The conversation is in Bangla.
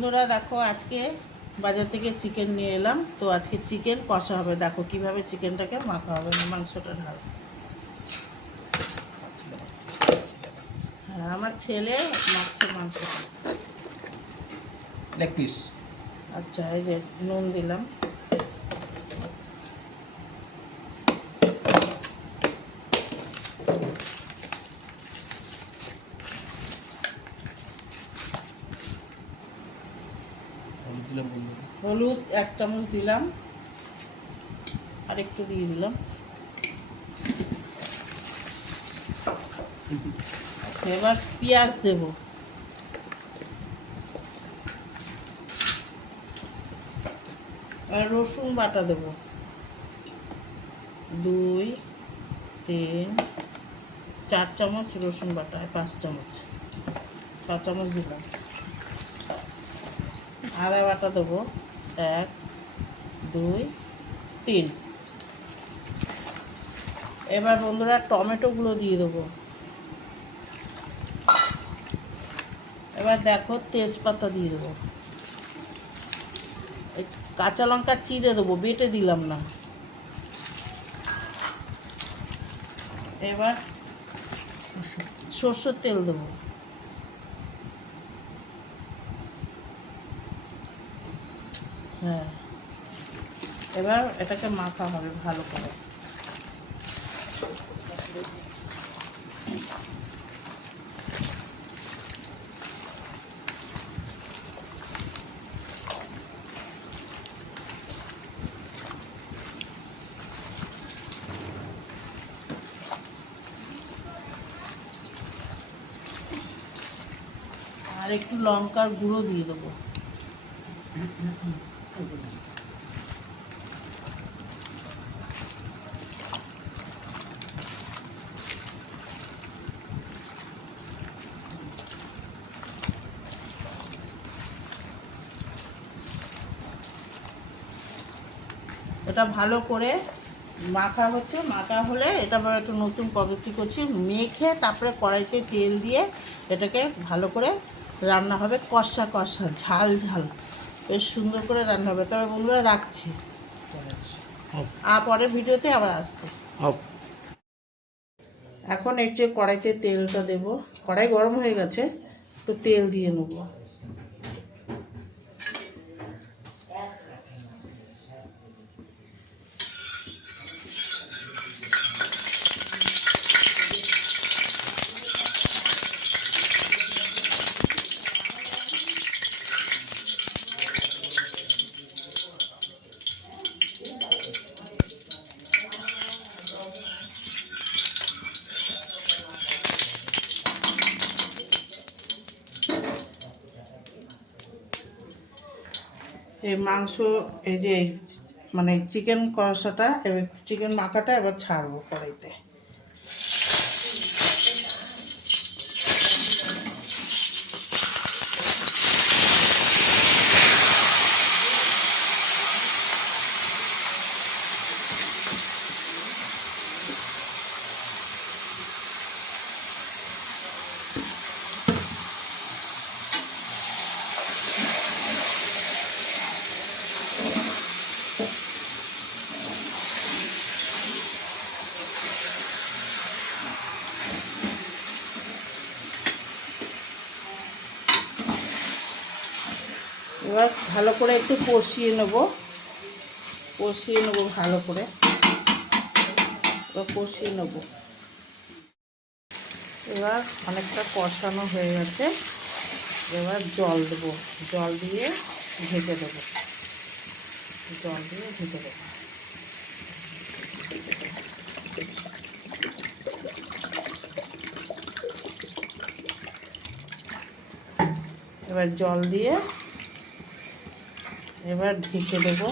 বন্ধুরা দেখো আজকে বাজার থেকে চিকেন নিয়ে এলাম। তো আজকে চিকেন কষা হবে। দেখো কীভাবে চিকেনটাকে মাখা হবে মাংসটা ঢাল। হ্যাঁ আমার ছেলে মাখছে মাংসটা। লেগ পিস আচ্ছা এই যে নুন দিলাম। দিলাম হলুদ এক চামচ দিলাম। আর একটু দিয়ে দিলাম। আচ্ছা এবার পেঁয়াজ দেব। আর রসুন বাটা দেব। দুই, তিন, চার চামচ রসুন বাটা পাঁচ চামচ। চার চামচ দিলাম। আদা বাটা দেবো। এক, দুই, তিন। এবার বন্ধুরা টমেটোগুলো দিয়ে দেবো। এবার দেখো তেজপাতা দিয়ে দেবো। কাঁচা লঙ্কা চিড়ে দেবো, বেটে দিলাম না। এবার সর্ষের তেল দেবো। হ্যাঁ। এবার এটাকে মাখা হবে ভালো করে। আর একটু লঙ্কার গুঁড়ো দিয়ে দেবো। এটা ভালো করে মাখা হচ্ছে, মাখা হলে এটা আবার একটা নতুন পদ্ধতি করছি, মেখে তারপরে কড়াইতে তেল দিয়ে এটাকে ভালো করে রান্না হবে কষা কষা, ঝাল ঝাল। বেশ সুন্দর করে রান্না হবে। তবে বন্ধুরা রাখছি। আর পরের ভিডিওতে আবার আসছে। এখন একটু যে কড়াইতে তেলটা দেব। কড়াই গরম হয়ে গেছে একটু তেল দিয়ে নেব। এই মাংস এই যে মানে চিকেন কষাটা এবার চিকেন মাখাটা এবার ছাড়বো কড়াইতে। এবার ভালো করে একটু কষিয়ে নেব। কষিয়ে নেব ভালো করে। এবার কষিয়ে নেব। এবার অনেকটা কষানো হয়ে গেছে। এবার জল দেবো। জল দিয়ে ঢেকে দেবো। জল দিয়ে ঢেকে দেবো। এবার জল দিয়ে এবার ঢেকে দেবো।